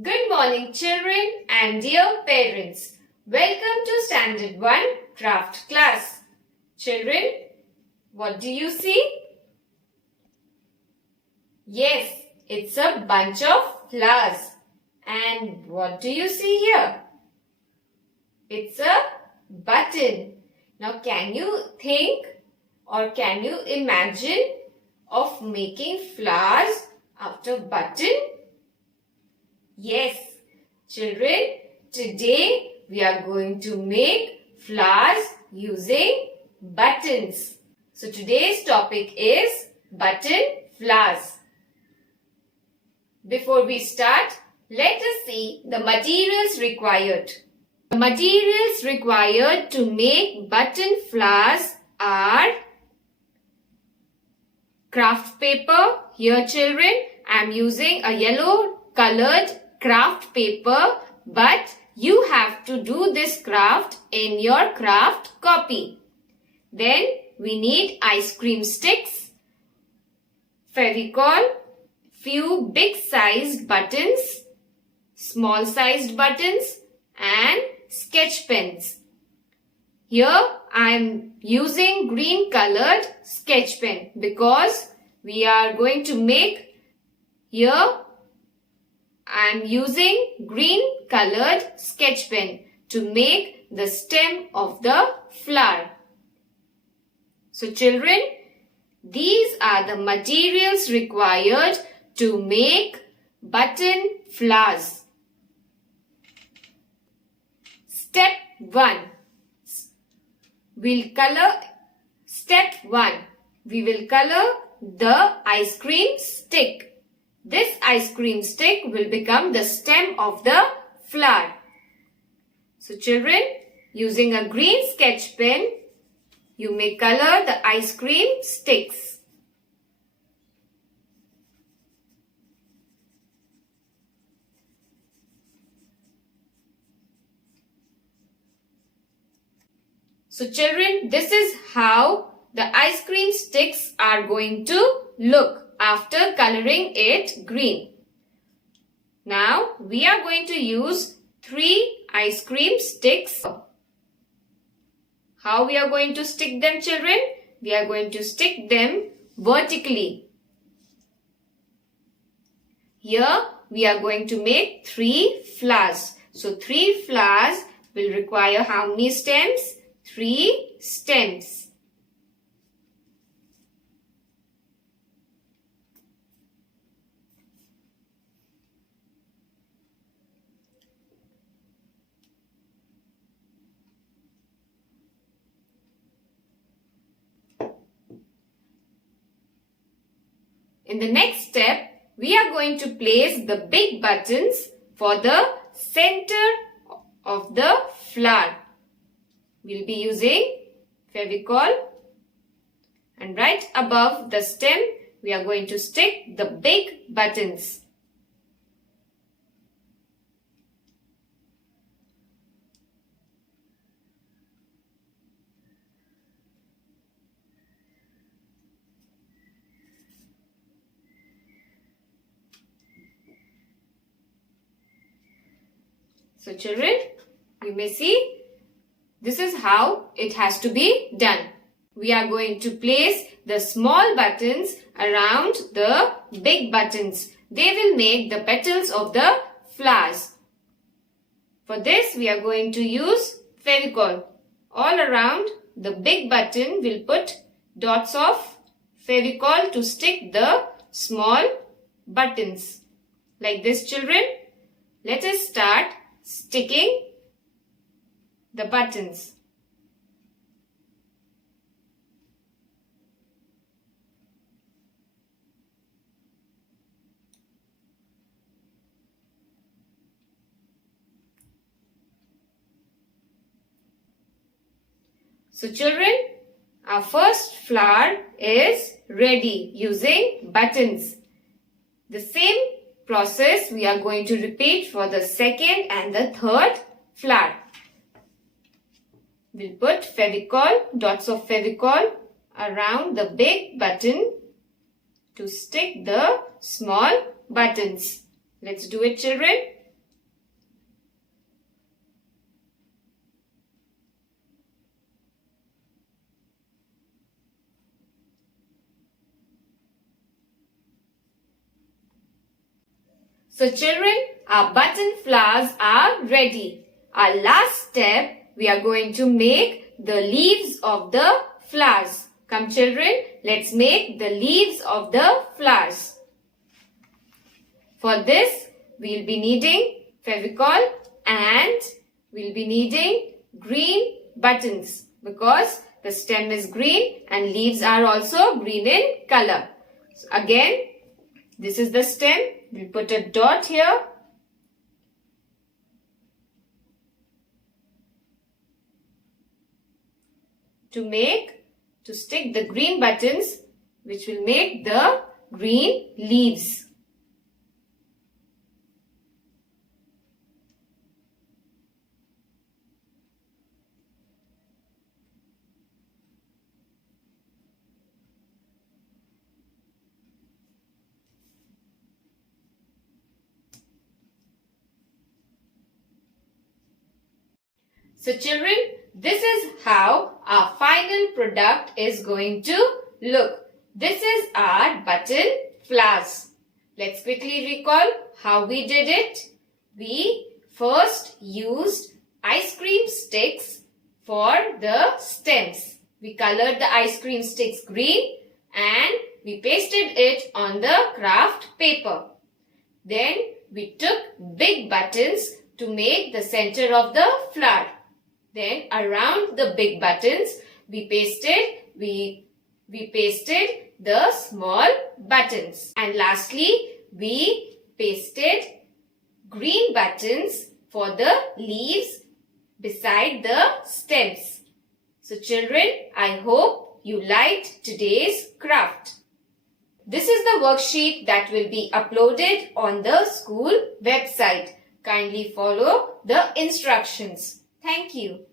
Good morning children and dear parents. Welcome to Standard 1 Craft class. Children, what do you see? Yes, it's a bunch of flowers. And what do you see here? It's a button. Now can you think or can you imagine of making flowers out of button? Yes, children, today we are going to make flowers using buttons. So today's topic is button flowers. Before we start, let us see the materials required. The materials required to make button flowers are craft paper. Here children, I am using a yellow colored craft paper, but you have to do this craft in your craft copy. Then we need ice cream sticks, Fevicol, few big sized buttons, small sized buttons and sketch pens. Here I am using green colored sketch pen because we are going to make here I am using green colored sketch pen to make the stem of the flower. So children, these are the materials required to make button flowers. Step 1. Step 1. We will color the ice cream stick. This ice cream stick will become the stem of the flower. So children, using a green sketch pen, you may color the ice cream sticks. So children, this is how the ice cream sticks are going to look after coloring it green. Now we are going to use 3 ice cream sticks. How we are going to stick them children? We are going to stick them vertically. Here we are going to make 3 flowers. So 3 flowers will require how many stems? 3 stems. In the next step, we are going to place the big buttons for the center of the flower. We will be using Fevicol, and right above the stem, we are going to stick the big buttons. So children, you may see this is how it has to be done. We are going to place the small buttons around the big buttons. They will make the petals of the flowers. For this, we are going to use Fevicol. All around the big button, we'll put dots of Fevicol to stick the small buttons. Like this children, let us start sticking the buttons. So children, our first flower is ready using buttons. The same process we are going to repeat for the second and the third flower. We'll put Fevicol, dots of Fevicol around the big button to stick the small buttons. Let's do it children. So children, our button flowers are ready. Our last step, we are going to make the leaves of the flowers. Come children, let's make the leaves of the flowers. For this, we'll be needing Fevicol and we'll be needing green buttons because the stem is green and leaves are also green in color. So again, this is the stem. We'll put a dot here. To stick the green buttons, which will make the green leaves. So children, this is how our final product is going to look. This is our button flowers. Let's quickly recall how we did it. We first used ice cream sticks for the stems. We colored the ice cream sticks green and we pasted it on the craft paper. Then we took big buttons to make the center of the flower. Then around the big buttons, we pasted the small buttons. And lastly, we pasted green buttons for the leaves beside the stems. So children, I hope you liked today's craft. This is the worksheet that will be uploaded on the school website. Kindly follow the instructions. Thank you.